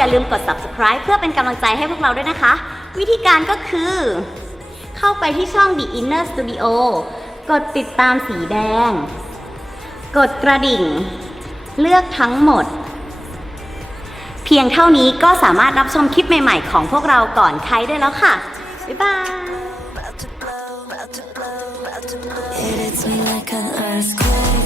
อย่าลืมกด subscribe เพื่อเป็นกำลังใจให้พวกเราด้วยนะคะวิธีการก็คือเข้าไปที่ช่อง The Inner Studio กดติดตามสีแดงกดกระดิ่งเลือกทั้งหมดเพียงเท่านี้ก็สามารถรับชมคลิปใหม่ๆของพวกเราก่อนใครได้แล้วค่ะบ๊ายบาย It hits me like an earthquake.